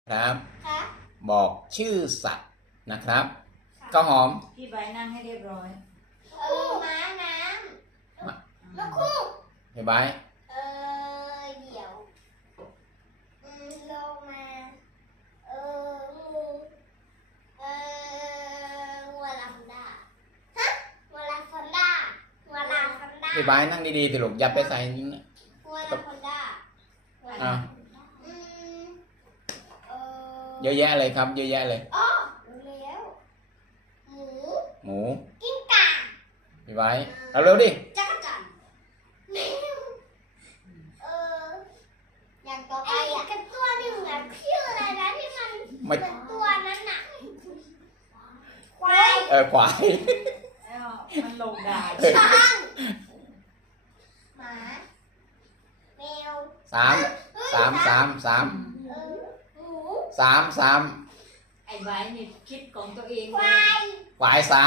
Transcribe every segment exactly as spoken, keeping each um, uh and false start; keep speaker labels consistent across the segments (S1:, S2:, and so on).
S1: ครับ
S2: ครับ
S1: บอกชื่อสัตว์นะครับข้าวหอม
S3: พี่ใบนั่งให้เรียบร้อย
S2: เออม้าน้ำนกคู่
S1: เฮ้ยบาย
S2: เออเดี๋ยวอืมโลมาเอองูเอองัวลาฟอนด้าฮะงัวลาฟอนด้างัวลาฟอนด้า
S1: เฮ้ยบายนั่งดีๆสิลูกอย่าไปใส่นี่นะ
S2: งัวลาฟอนด้า
S1: อ่ะ
S2: อืมเออ
S1: เยอะแยะเลยครับเยอะแยะเลย
S2: อ๋อรู้แล้วหมู
S1: หมู
S2: กิ้งก่า
S1: เฮ้ยบายเอาเร็วดิ
S2: จักรจันทร์แมวเอออย่างต่อไปอ่ะกันตัวหนึ่งอ่ะชื่ออะไรนะที่มัน
S1: ไม่
S2: เหมือนตัวนั้นน่ะควาย
S1: เออควาย
S3: แล้วมันลงได้
S2: ช้างหมาแมว
S1: สามสามสามสาม
S2: เออหมู
S1: สามสาม
S3: ไอ้ใบนี่คิดของตัวเอง
S2: คว
S3: เลย
S2: าย
S1: ควายสาม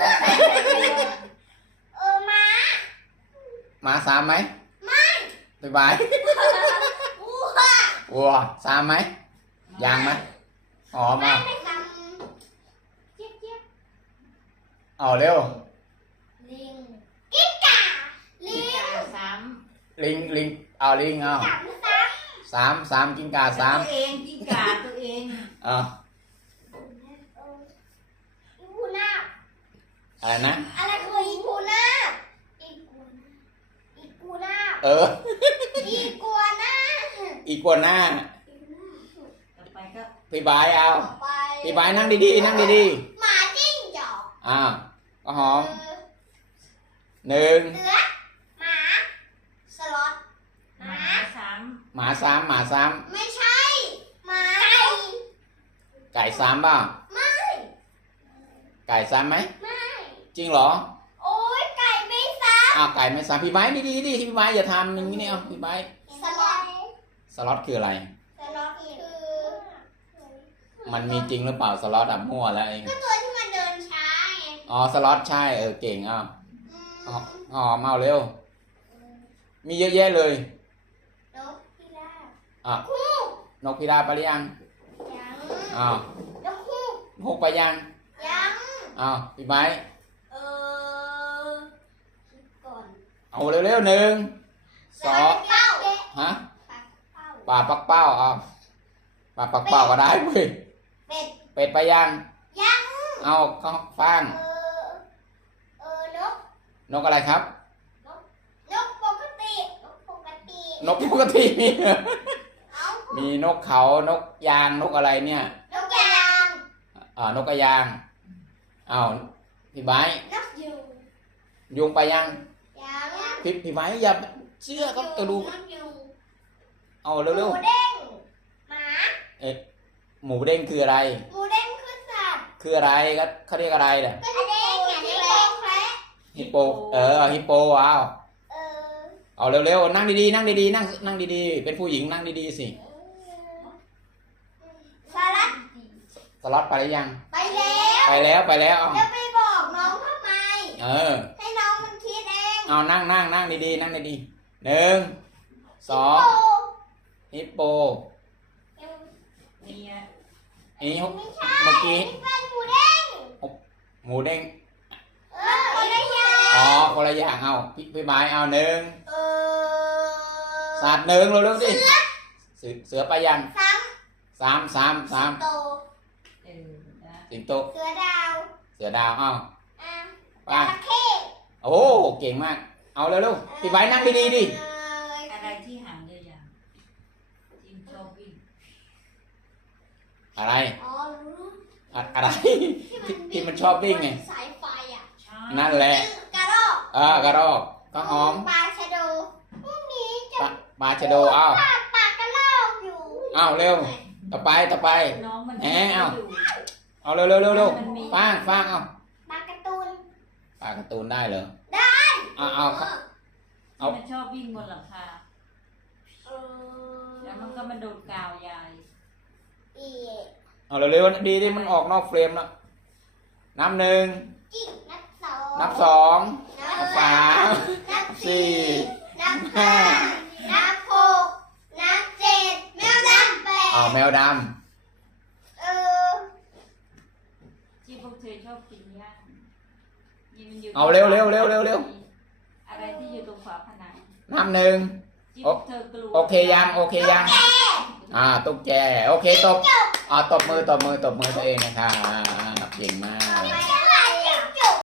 S2: เออม้า
S1: หมาสามไหม
S2: ไม่
S1: เฮ้ยบาย
S2: วัว
S1: วัวสามไหมยางไหมหอม
S2: ไม่
S1: อ่ะ
S2: ไม่ทำเจี๊ยบเจี๊ยบ
S1: เอาเร็ว
S2: ลิงกิ้งก่าลิ
S3: พี่
S2: ง
S3: กาสาม
S1: ลิงลิงเอาลิงเอา
S2: สามสาม
S1: สามสามกินกาสาม
S3: ตัวเองพี่กาตัวเอง
S1: เอา
S2: เอออีกูนาค
S1: อะไรนะ
S2: อะไรคืออีกูนาคอีกูนาคอีกูนาค
S1: เออ
S2: อีกูนาค
S1: อีกัวหน้า
S3: ต่อไปก็
S1: พี่บายเอา
S2: ต่อไป
S1: พี่บายนั่งดีๆนั่งดี
S2: หมาจิ้งจอก
S1: ๆอ้าวก็หอม
S2: เออ
S1: หนึ่ง
S2: เสือหมาสล็อต
S3: หมาสาม
S1: หมาสามหมาสาม
S2: ไม่ใช่หมาไก่
S1: ไก่สามบ้าง
S2: ไม่
S1: ไก่สามไหม
S2: ไม่
S1: จริงเหรอ
S2: โอ้ยไก่ไม่ซ้
S1: อ้าวไก่ไม่สามพี่บายดีๆดิพี่บายอย่าทำอย่างนี้เนี่ยเอาพี่บาย
S2: ำสล็อต
S1: สล็อตคืออะไร
S2: สล็อตคือ
S1: มันมีจริงหรือเปล่าสล็อตอ่ะมั่วแล้วเอง
S2: ก็ตัวที่มันเดินช้าไง
S1: อ๋อสล็อตใช่เออเก่งอ้าว
S2: อืม
S1: หอมเอาเร็ว มีเยอะแยะเลย
S2: นกพิราบ
S1: อ่ะ
S2: คู่
S1: นกพิราบไปหรือยัง
S2: ยัง
S1: อ้าวน
S2: กคู่
S1: หกไปยัง
S2: ยัง
S1: อ้าวพี่บาย
S2: เออคิดก่อน
S1: เอาเร็วๆหนึ่งสอง
S2: เป้า
S1: ฮะ
S2: ปักเป้า
S1: ปลาปักเป้าเอาปลาปักเป้าก็ได้เว้ย
S2: เป็ด
S1: เป็ดไปยัง
S2: ยัง
S1: เอาข้างฟาง
S2: เออเออนก
S1: นกอะไรครับ
S2: นกปกตินกปกติ
S1: นกปกติมี
S2: เอ้า
S1: มีนกเขานกยางนกอะไรเนี่ย
S2: นกยาง
S1: อ่านกกระยางเอาพี่ไบร์ท
S2: นกยูง
S1: ยุงไปยัง
S2: ยัง
S1: พี่พี่ไบร์ทอย่าเชื่อก็กระดู
S2: นกยูง
S1: เอา
S2: ห
S1: เร็ว
S2: มูเด้งหมา
S1: ๆเอ๊ะหมูเด้งคืออะไร
S2: หมูเด้งคือสัตว์
S1: คืออะไรก็เขาเรียกอะไรเนี่ย
S2: ก็เด้งไงที่เด้งแคระ
S1: ฮิปโปเออฮิปโปเอา
S2: เออ
S1: เอาเร็วๆนั่งดีๆนั่งดีๆนั่งนั่งดีๆเป็นผู้หญิงนั่งดีๆสิ
S2: สารัต
S1: สล็อตไปหรือยัง
S2: ไปแล้ว
S1: ไปแล้วไปแล้วเอา
S2: แล้วไปบอกน้องทำไม
S1: เออ
S2: ให้น้องมันคิดเอง
S1: เอานั่งนั่งนั่งดีๆนั่งดีๆหนึ่งสอง
S2: โ
S1: ฮิปโป
S3: มีอะ
S1: อันนี้
S2: ไม่ใช่
S1: เมื่อกี้
S2: นี่เป็นหมูเด้ง
S1: หมูเด้ง
S2: เออคนละอย่าง
S1: อ๋อคนละอย่างเอาพี่พี่ไม้เอาหนึ่ง
S2: เออ
S1: สัตว์หนึ่งเร็วๆสิเสือเสือไปยัง
S2: ซ้
S1: สามสามสาม
S2: ำโต
S3: เออนะ
S1: สิงโต
S2: เสือดาว
S1: เสือดาวเอา
S2: อ่ะ
S1: ไป
S2: จระเข้
S1: โอ้เก่งมากเอาเร็วๆพี่ไม้นั่งดีๆดิ
S2: เออ
S3: อะไรที่หางยาวๆจิงโจ้วิ่ง
S1: อะไร
S2: อ๋อรู้
S1: อะอะไร ที่ที่มันชอบวิ่งไง
S2: สายไฟอ่ะ
S3: ใช่
S1: นั่นแหละ
S2: กระรอก
S1: เออกระรอกก็หอม
S2: ปลาชะโดพรุ่งนี้จะ
S1: ปลาปลาชะโดเอา
S2: ปลาปลากระรอกอยู่
S1: เอาเร็วต่อไปต่อไป
S3: น้องมัน
S1: แหมเอา
S3: อยู่
S1: เอาเร็วเร็วเร็วเร็วฟางฟางเอา
S2: ปลาการ์ตูน
S1: ปลาการ์ตูนได้เหรอ
S2: ได้
S1: เอาเอาครับ เอา
S3: มันชอบวิ่งบนหลังคา
S2: เออ
S3: แล้วมันก็มาโดนกาวยาย
S2: อี
S1: เอาเร็วเร็วดีที่มันออกนอกเฟรมแล้วนับหนึ่ง
S2: จิกนับสอง
S1: นับสอง
S2: นับ
S1: สาม
S2: นับ
S1: สี่
S2: นับห้านับหกนับเจ็ดแมวดำแปด
S1: เอาแมวด
S3: ธอชอบกินย่างนี่มันอยู่
S1: เอาเร็วเร็วเร็วเร็วเร็ว
S3: อะไรที่อยู่ตรงฝาผนัง
S1: น้ำหนึ่ง
S3: จิ๊บ
S1: โอ
S3: เธอกลัว
S1: โอเคยังโอเคยังอ่าตุ๊กแกโอเคตบอ่าตบมือตบมือตบมือตัวเองนะครับเก่งมาก
S2: ไม่ได้